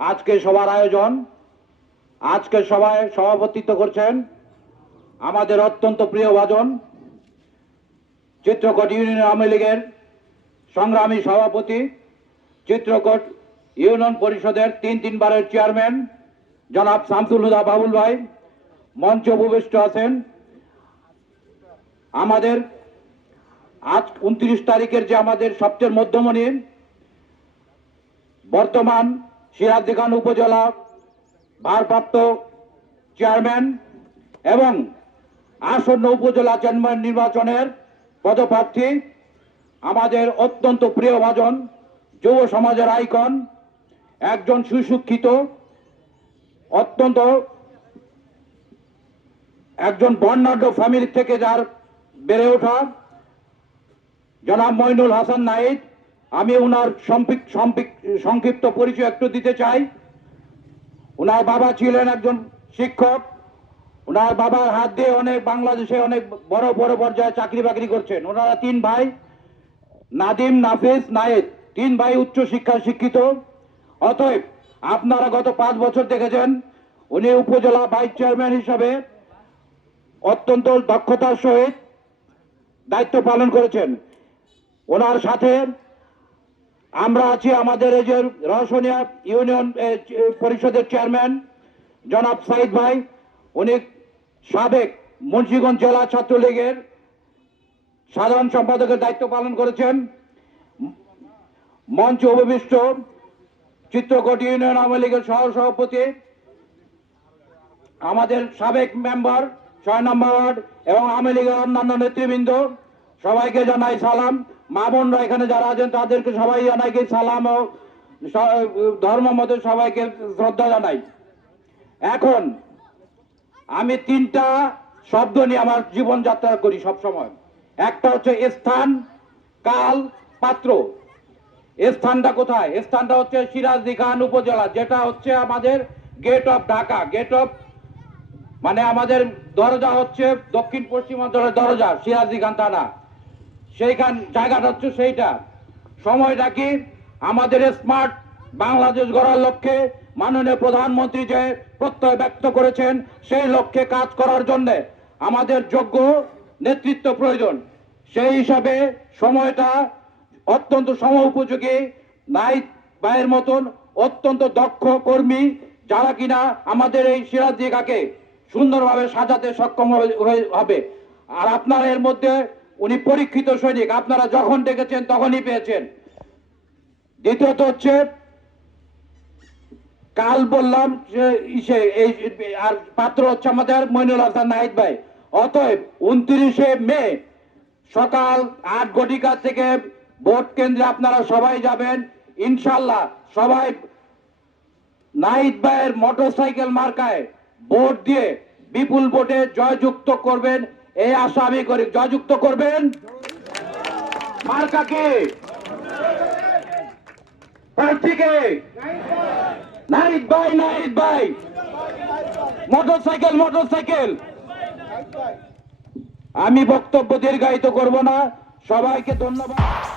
আজকে সবার আয়োজন, আজকে সভায় সভাপতিত্ব করছেন আমাদের অত্যন্ত প্রিয় ভাজন, চিত্রকট ইউনিয়ন আওয়ামী লীগের সংগ্রামী সভাপতি, চিত্রকট ইউনিয়ন পরিষদের তিন তিনবারের চেয়ারম্যান, জনাব শামসুল হুদা বাবুল ভাই, মঞ্চ উপবিষ্ট আছেন। আমাদের আজ উনত্রিশ তারিখের যে আমাদের সবচেয়ে মধ্যমণি, বর্তমান সিরাজদি খান উপজেলা ভারপ্রাপ্ত চেয়ারম্যান এবং আসন্ন উপজেলা চেয়ারম্যান নির্বাচনের পদপ্রার্থী, আমাদের অত্যন্ত প্রিয় ভাজন, যুব সমাজের আইকন, একজন সুশিক্ষিত, অত্যন্ত একজন বর্ণাঢ্য ফ্যামিলি থেকে যার বেড়ে ওঠা, জনাব মইনুল হাসান নাইদ আমি ওনার সংক্ষিপ্ত পরিচয় একটু দিতে চাই। ওনার বাবা ছিলেন একজন শিক্ষক। ওনার বাবার হাত দিয়ে অনেক বাংলাদেশে অনেক বড় বড় পর্যায়ে চাকরি বাকরি করছেন। ওনারা তিন ভাই, নাদিম, নাফিস, নায়েদ। তিন ভাই উচ্চ শিক্ষায় শিক্ষিত। অতএব আপনারা গত পাঁচ বছর দেখেছেন, উনি উপজেলা ভাইস চেয়ারম্যান হিসাবে অত্যন্ত দক্ষতার সহিত দায়িত্ব পালন করেছেন। ওনার সাথে আমরা আছি আমাদের এই যে রহসনিয়া ইউনিয়ন পরিষদের চেয়ারম্যান, জনাব সাইদ ভাই। উনি সাবেক মুন্সিগঞ্জ জেলা ছাত্রলীগের সাধারণ সম্পাদকের দায়িত্ব পালন করেছেন। মঞ্চ উপবিষ্ট চিত্রকোট ইউনিয়ন আওয়ামী লীগের সহ সভাপতি আমাদের সাবেক মেম্বার, ছয় নম্বর ওয়ার্ড এবং আওয়ামী লীগের অন্যান্য নেতৃবৃন্দ, সবাইকে জানাই সালাম। মা বোনরা এখানে যারা আছেন, তাদেরকে সবাই জানাই কি সালাম ও ধর্ম মতে সবাইকে শ্রদ্ধা জানাই। এখন আমি তিনটা শব্দ নিয়ে আমার জীবনযাত্রা করি সব সময় একটা হচ্ছে স্থান, কাল, পাত্র। স্থানটা কোথায়? স্থানটা হচ্ছে সিরাজদি খান উপজেলা, যেটা হচ্ছে আমাদের gate of Dhaka gate of মানে আমাদের দরজা হচ্ছে দক্ষিণ পশ্চিমাঞ্চলের দরজা, সিরাজদি খান থানা। সেইখান জায়গাটা হচ্ছে সেইটা। সময়টা কি? আমাদের স্মার্ট বাংলাদেশ গড়ার লক্ষ্যে মাননীয় প্রধানমন্ত্রী যে প্রত্যয় ব্যক্ত করেছেন, সেই লক্ষ্যে কাজ করার জন্য আমাদের যোগ্য নেতৃত্ব প্রয়োজন। সেই হিসাবে সময়টা অত্যন্ত সময়োপযোগী, নাইট ভাইয়ের মতন অত্যন্ত দক্ষ কর্মী, যারা কিনা আমাদের এই সিরাজিকাকে সুন্দরভাবে সাজাতে সক্ষম হবে। আর আপনার এর মধ্যে উনি পরীক্ষিত সৈনিক। আপনারা যখন ডেকেছেন, তখনই পেয়েছেন। দ্বিতীয়ত হচ্ছে, কাল বললাম যে, ইসে, এই, আর পাত্র হচ্ছে আমাদের মইনুল হাসান নাহিদ ভাই। অতএব উনত্রিশে মে সকাল আট ঘটিকা থেকে ভোট কেন্দ্রে আপনারা সবাই যাবেন। ইনশাল্লাহ সবাই নাহিদ ভাইয়ের মোটরসাইকেল মার্কায় ভোট দিয়ে বিপুল ভোটে জয়যুক্ত করবেন। এই আশা আমি করি জয়যুক্ত করবেন। মার্কাকে। প্রার্থীকে। নাহিদ ভাই নাহিদ ভাই। মোটর সাইকেল মোটর সাইকেল আমি বক্তব্য দীর্ঘায়িত করব না। সবাইকে ধন্যবাদ।